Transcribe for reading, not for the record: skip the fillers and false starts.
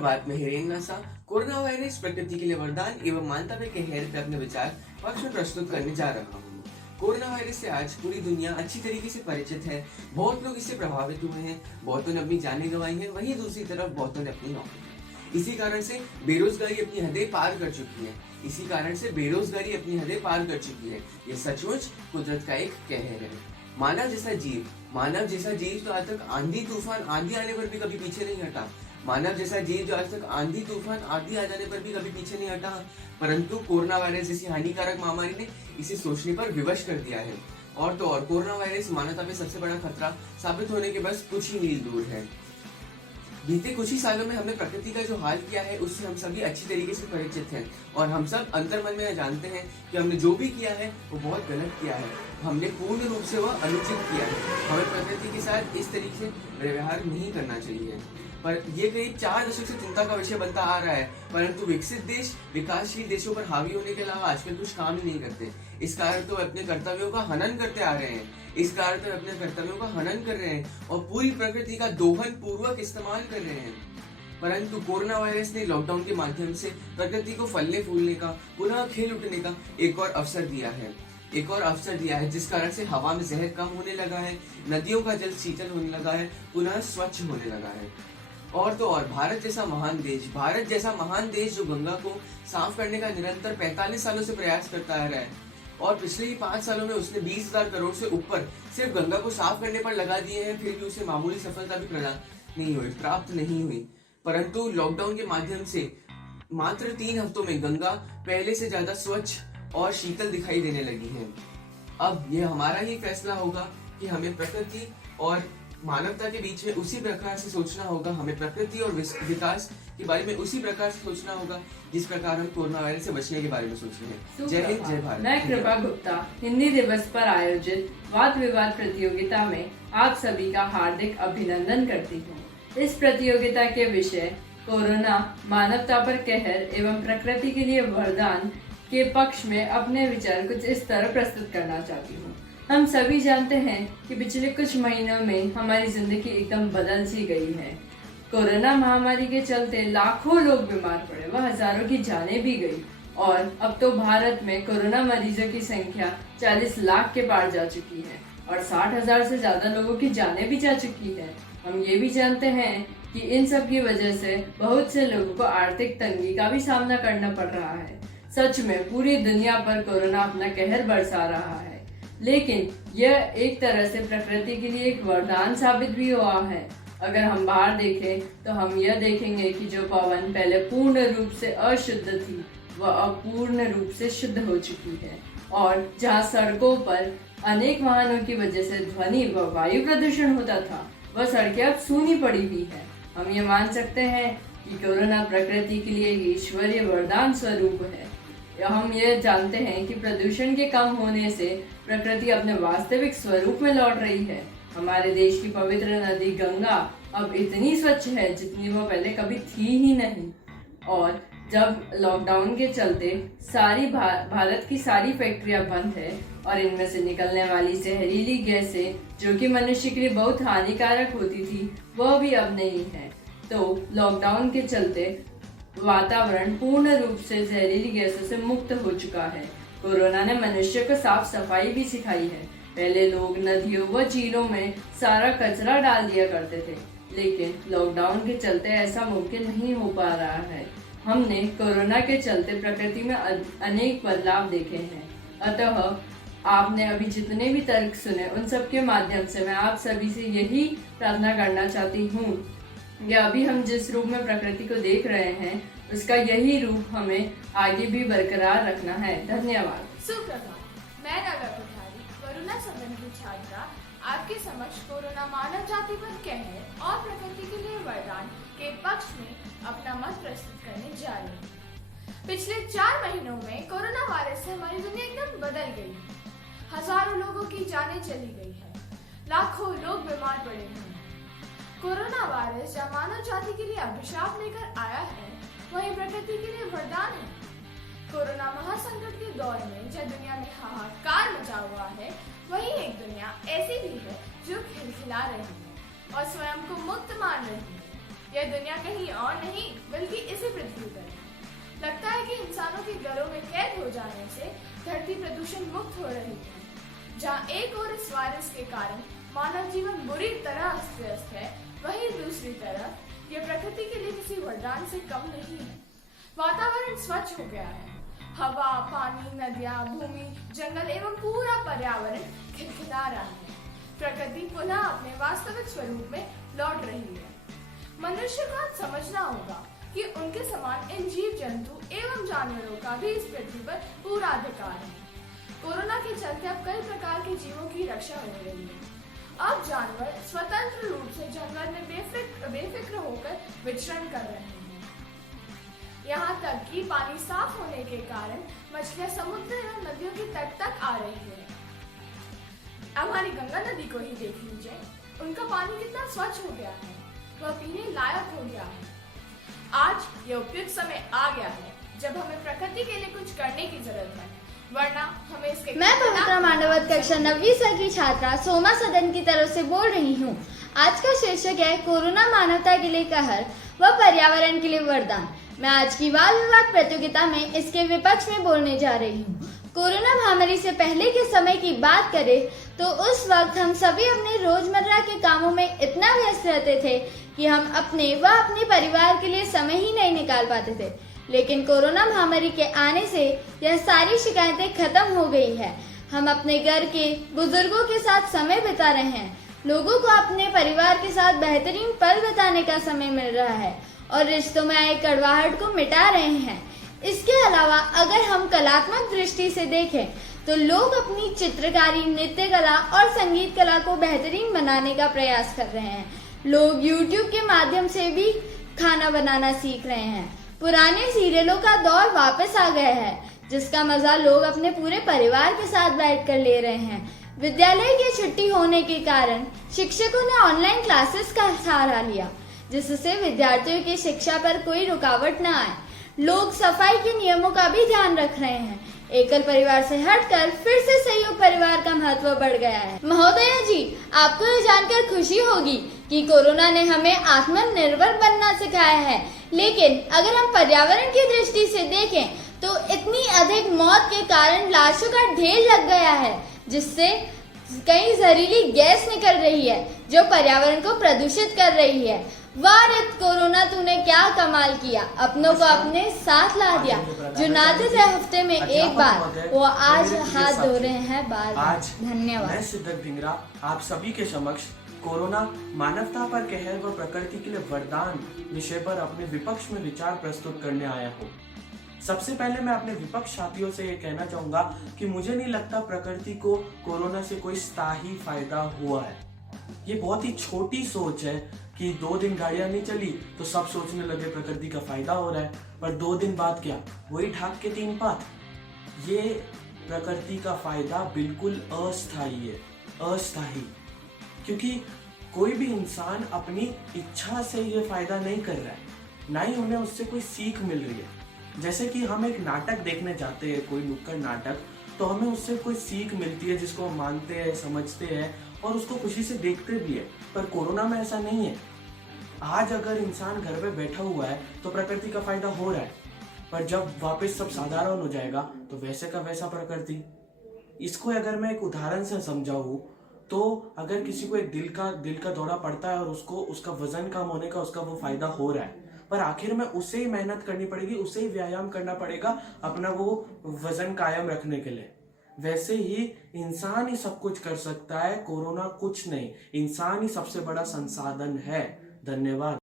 सुप्रभात में Hiren NASA corona virus प्रकृति के लिए वरदान एवं मानवता पे कहर पे अपने विचार पक्ष में प्रस्तुत करने जा रहा हूँ। कोरोना वायरस से आज पूरी दुनिया अच्छी तरीके से परिचित है। बहुत लोग इससे प्रभावित हुए हैं, बहुतों ने अपनी जानें गंवाई हैं, वहीं दूसरी तरफ बहुतों ने अपनी नौकरी। इसी कारण से बेरोजगारी अपनी हदें पार कर चुकी है। ये सचमुच कुदरत का एक कहर है। मानव जैसा जीव तो आज तक आंधी तूफान आंधी आने पर भी कभी पीछे नहीं हटा। मानव जैसा जीव जो आज तक आंधी तूफान आंधी आ जाने पर भी कभी पीछे नहीं हटा, परंतु कोरोना वायरस जैसी हानिकारक महामारी ने इसे सोचने पर विवश कर दिया है। और तो और कोरोना वायरस मानवता में सबसे बड़ा खतरा साबित होने के बस कुछ ही मील दूर है। बीते कुछ ही सालों में हमने प्रकृति का जो हाल किया है उससे हम सभी अच्छी तरीके से परिचित हैं और हम सब अंतर्मन में जानते हैं कि हमने जो भी किया है वो बहुत गलत किया है। हमने पूर्ण रूप से वह अनुचित किया है। हमें प्रकृति के साथ इस तरीके से व्यवहार नहीं करना चाहिए। पर ये करीब 4 दशक से चिंता का विषय बनता आ रहा है, परंतु विकसित देश विकासशील देशों पर हावी होने के अलावा आजकल कुछ काम ही नहीं करते। इस कारण तो अपने कर्तव्यों का हनन करते आ रहे हैं और पूरी प्रकृति का दोहन पूर्वक इस्तेमाल कर रहे हैं। परंतु कोरोना वायरस ने लॉकडाउन के माध्यम से प्रकृति को फलने फूलने का, पुनः खिल उठने का एक और अवसर दिया है, जिस कारण से हवा में जहर कम होने लगा है, नदियों का जल शीतल होने लगा है, पुनः स्वच्छ होने लगा है। और तो और भारत जैसा महान देश जो गंगा को साफ करने का निरंतर 45 सालों से प्रयास करता आ रहा है और पिछले ही 5 सालों में उसने 20,000 करोड़ से ऊपर सिर्फ गंगा को साफ करने पर लगा दिए हैं, फिर भी उसे मामूली सफलता भी प्राप्त नहीं हुई। परंतु लॉकडाउन के माध्यम से मात्र 3 हफ्तों में गंगा पहले से ज्यादा स्वच्छ और शीतल दिखाई देने लगी है। अब यह हमारा ही फैसला होगा कि हमें प्रकृति और मानवता के बीच में उसी प्रकार से सोचना होगा। हमें प्रकृति और विकास के बारे में उसी प्रकार से सोचना होगा जिस प्रकार हम कोरोना वायरस से बचने के बारे में सोच रहे हैं। जय हिंद, जय भारत। मैं कृपा गुप्ता हिंदी दिवस पर आयोजित वाद विवाद प्रतियोगिता में आप सभी का हार्दिक अभिनंदन करती हूँ। इस प्रतियोगिता के विषय कोरोना मानवता पर कहर एवं प्रकृति के लिए वरदान के पक्ष में अपने विचार कुछ इस तरह प्रस्तुत करना चाहती हूँ। हम सभी जानते हैं कि पिछले कुछ महीनों में हमारी जिंदगी एकदम बदल सी गई है। कोरोना महामारी के चलते लाखों लोग बीमार पड़े, वह हजारों की जानें भी गई और अब तो भारत में कोरोना मरीजों की संख्या 40 लाख के पार जा चुकी है और 60,000 से ज्यादा लोगों की जानें भी जा चुकी है। हम ये भी जानते हैं कि इन सब की वजह से बहुत से लोगों को आर्थिक तंगी का भी सामना करना पड़ रहा है। सच में पूरी दुनिया पर कोरोना अपना कहर बरसा रहा है, लेकिन यह एक तरह से प्रकृति के लिए एक वरदान साबित भी हुआ है। अगर हम बाहर देखें तो हम यह देखेंगे कि जो पवन पहले पूर्ण रूप से अशुद्ध थी वह अब पूर्ण रूप से शुद्ध हो चुकी है और जहां सड़कों पर अनेक वाहनों की वजह से ध्वनि व वायु प्रदूषण होता था वह सड़कें अब सूनी पड़ी हुई है। हम ये मान सकते हैं कि कोरोना प्रकृति के लिए ईश्वरीय वरदान स्वरूप है। हम ये जानते हैं कि प्रदूषण के कम होने से प्रकृति अपने वास्तविक स्वरूप में लौट रही है। हमारे देश की पवित्र नदी गंगा अब इतनी स्वच्छ है जितनी वो पहले कभी थी ही नहीं। और जब लॉकडाउन के चलते सारी भारत की सारी फैक्ट्रियां बंद है और इनमें से निकलने वाली जहरीली गैसें जो कि मनुष्य के लिए बहुत हानिकारक होती थी वह भी अब नहीं है। तो लॉकडाउन के चलते वातावरण पूर्ण रूप से जहरीली गैसों से मुक्त हो चुका है। कोरोना ने मनुष्य को साफ सफाई भी सिखाई है। पहले लोग नदियों व झीलों में सारा कचरा डाल दिया करते थे, लेकिन लॉकडाउन के चलते ऐसा मुमकिन नहीं हो पा रहा है। हमने कोरोना के चलते प्रकृति में अनेक बदलाव देखे हैं। अतः आपने अभी जितने भी तर्क सुने उन सब के माध्यम से मैं आप सभी से यही प्रार्थना करना चाहती हूँ कि अभी हम जिस रूप में प्रकृति को देख रहे हैं उसका यही रूप हमें आगे भी बरकरार रखना है। धन्यवाद। सुप्रभात, मैं नगा कोठारी वरुणा सदन की छात्रा आपके समक्ष कोरोना मानव जाति पर कहर और प्रकृति के लिए वरदान के पक्ष में अपना मत प्रस्तुत करने जा रही हूँ। पिछले 4 महीनों में कोरोना वायरस से हमारी दुनिया एकदम बदल गई है। हजारों लोगों की जानें चली गई है, लाखों लोग बीमार पड़े हैं। कोरोना वायरस जहाँ मानव जाति के लिए अभिशाप लेकर आया है वहीं प्रकृति के लिए वरदान है। कोरोना महासंकट के दौर में जब दुनिया में हाहाकार मचा हुआ है वहीं एक दुनिया ऐसी भी है जो खिलखिला रही है और स्वयं को मुक्त मान रही है। यह दुनिया कहीं और नहीं बल्कि इसी पृथ्वी पर है। लगता है कि इंसानों के घरों में कैद हो जाने से धरती प्रदूषण मुक्त हो रही है। जहाँ एक ओर इस वायरस के कारण मानव जीवन बुरी तरह अस्त व्यस्त है, वहीं दूसरी तरफ यह प्रकृति के लिए किसी वरदान से कम नहीं है। वातावरण स्वच्छ हो गया है। हवा, पानी, नदियाँ, भूमि, जंगल एवं पूरा पर्यावरण खिलखिला रहा है। प्रकृति पुनः अपने वास्तविक स्वरूप में लौट रही है। मनुष्य को आज समझना होगा कि उनके समान इन जीव जंतु एवं जानवरों का भी इस पृथ्वी पर पूरा अधिकार है। कोरोना के चलते अब कई प्रकार के जीवों की रक्षा हो रही है। अब जानवर स्वतंत्र रूप से जंगल में बेफिक्र होकर विचरण कर रहे हैं। यहाँ तक कि पानी साफ होने के कारण मछलियाँ समुद्र एवं नदियों के तट तक आ रही है। हमारी गंगा नदी को ही देख लीजिए, उनका पानी कितना स्वच्छ हो गया है, वह पीने लायक हो गया है। आज ये उपयुक्त समय आ गया है जब हमें प्रकृति के लिए कुछ करने की जरूरत है, वरना हमें इसके मैं पवित्रा मांडवत कक्षा 9वीं स की छात्रा सोमा सदन की तरफ से बोल रही हूँ। आज का शीर्षक है कोरोना मानवता के लिए कहर व पर्यावरण के लिए वरदान। मैं आज की वाद विवाद प्रतियोगिता में इसके विपक्ष में बोलने जा रही हूँ। कोरोना महामारी से पहले के समय की बात करें तो उस वक्त हम सभी अपने रोजमर्रा के कामों में इतना व्यस्त रहते थे कि हम अपने व अपने परिवार के लिए समय ही नहीं निकाल पाते थे। लेकिन कोरोना महामारी के आने से यह सारी शिकायतें खत्म हो गई है। हम अपने घर के बुजुर्गों के साथ समय बिता रहे हैं। लोगों को अपने परिवार के साथ बेहतरीन पल बिताने का समय मिल रहा है और रिश्तों में आए कड़वाहट को मिटा रहे हैं। इसके अलावा अगर हम कलात्मक दृष्टि से देखें तो लोग अपनी चित्रकारी, नृत्य कला और संगीत कला को बेहतरीन बनाने का प्रयास कर रहे हैं। लोग YouTube के माध्यम से भी खाना बनाना सीख रहे हैं। पुराने सीरियलों का दौर वापस आ गया है, जिसका मजा लोग अपने पूरे परिवार के साथ बैठकर ले रहे हैं। विद्यालय की छुट्टी होने के कारण शिक्षकों ने ऑनलाइन क्लासेस का सहारा लिया, जिससे विद्यार्थियों की शिक्षा पर कोई रुकावट न आए। लोग सफाई के नियमों का भी ध्यान रख रहे हैं। एकल परिवार से हटकर फिर से संयुक्त परिवार का महत्व बढ़ गया है। महोदया जी, आपको यह जानकर खुशी होगी कि कोरोना ने हमें आत्मनिर्भर बनना सिखाया है, लेकिन अगर हम पर्यावरण की दृष्टि से देखें तो इतनी अधिक मौत के कारण लाशों का ढेर लग गया है, जिससे कई जहरीली गैस निकल रही है जो पर्यावरण को प्रदूषित कर रही है। वाह रे कोरोना, तूने क्या कमाल किया, अपनों को अपने साथ ला दिया। जो नहाते थे हफ्ते में एक बार, वो आज हाथ धो रहे हैं बार बार। धन्यवाद। मैं सिद्धक धिंगरा आप सभी के समक्ष कोरोना मानवता पर कहर व प्रकृति के लिए वरदान विषय पर अपने विपक्ष में विचार प्रस्तुत करने आया हूँ। सबसे पहले मैं अपने विपक्ष साथियों से ये कहना चाहूंगा कि मुझे नहीं लगता प्रकृति को कोरोना से कोई स्थायी फायदा हुआ है। ये बहुत ही छोटी सोच है कि 2 दिन गाड़ियां नहीं चली तो सब सोचने लगे प्रकृति का फायदा हो रहा है, पर 2 दिन बाद क्या, वही ठाक के 3 पात। ये प्रकृति का फायदा बिल्कुल अस्थायी है, अस्थायी, क्योंकि कोई भी इंसान अपनी इच्छा से ये फायदा नहीं कर रहा है, ना ही उन्हें उससे कोई सीख मिल रही है। जैसे कि हम एक नाटक देखने जाते हैं, कोई नुक्कड़ नाटक, तो हमें उससे कोई सीख मिलती है जिसको हम मानते हैं, समझते हैं और उसको खुशी से देखते भी है। पर कोरोना में ऐसा नहीं है। आज अगर इंसान घर पे बैठा हुआ है तो प्रकृति का फायदा हो रहा है, पर जब वापस सब साधारण हो जाएगा तो वैसे का वैसा प्रकृति। इसको अगर मैं एक उदाहरण से समझाऊं तो अगर किसी को एक दिल का दौरा पड़ता है और उसको उसका वजन कम होने का उसका वो फायदा हो रहा है, पर आखिर में उसे ही मेहनत करनी पड़ेगी, उसे ही व्यायाम करना पड़ेगा अपना वो वजन कायम रखने के लिए। वैसे ही इंसान ही सब कुछ कर सकता है, कोरोना कुछ नहीं। इंसान ही सबसे बड़ा संसाधन है। धन्यवाद।